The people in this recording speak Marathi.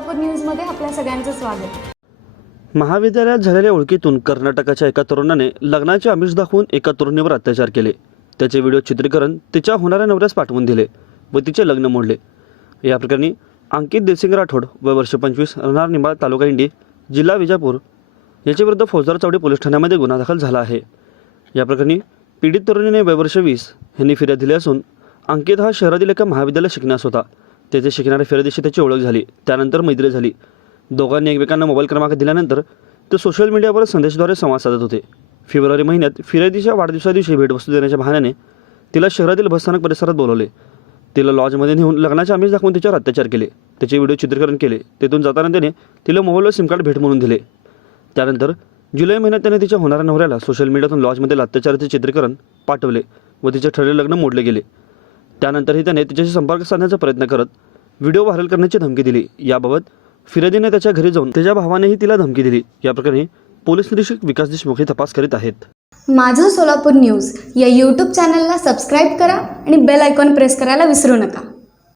सोलापूर न्यूजमध्ये आपल्या सगळ्यांचं स्वागत। महाविद्यालयात झालेल्या ओळखीतून कर्नाटकाच्या एका तरुणाने लग्नाचे आमिष दाखवून एका तरुणीवर अत्याचार केले। त्याचे व्हिडिओ चित्रीकरण तिच्या होणाऱ्या नवऱ्यास पाठवून दिले व तिचे लग्न मोडले। या प्रकरणी अंकित देसिंग राठोड वय वर्ष 25 राहणार निंबाळ तालुका इंडी जिल्हा विजापूर याच्या विरुद्ध फौजदार चौडी पोलीस ठाण्यामध्ये गुन्हा दाखल झाला आहे। या प्रकरणी पीडित तरुणीने वय वर्ष 20 यांनी फिर्याद दिली असून अंकित हा शहरातील एका महाविद्यालयात शिकण्यास होता। तेथे शिकणाऱ्या फिर्यादीशी त्याची ओळख झाली, त्यानंतर मैत्री झाली। दोघांनी एकमेकांना मोबाईल क्रमांक दिल्यानंतर ते सोशल मीडियावर संदेशाद्वारे संवाद साधत होते। फेब्रुवारी महिन्यात फिर्यादीच्या वाढदिवसादिवशी भेटवस्तू देण्याच्या बहाण्याने तिला शहरातील बसस्थानक परिसरात बोलवले। तिला लॉजमध्ये नेऊन लग्नाचे आमिष दाखवून तिच्यावर अत्याचार केले। त्याचे व्हिडिओ चित्रीकरण केले। तेथून जाताना त्याने तिला मोबाईलवर सिम कार्ड भेट म्हणून दिले। त्यानंतर जुलै महिन्यात त्याने तिच्या होणाऱ्या नवऱ्याला सोशल मीडियातून लॉजमधील अत्याचाराचे चित्रीकरण पाठवले व तिचे ठरलेले लग्न मोडले गेले। त्यानंतरही त्याने तिच्याशी संपर्क साधण्याचा प्रयत्न करत व्हिडिओ व्हायरल करण्याची धमकी दिली। याबाबत फिर्यादीने त्याच्या घरी जाऊन त्याच्या भावानेही तिला धमकी दिली। या प्रकरणी पोलीस निरीक्षक विकास देशमुख तपास करीत आहेत। माझं सोलापूर न्यूज या यूट्यूब चॅनलला सबस्क्राईब करा आणि बेल आयकॉन प्रेस करायला विसरू नका।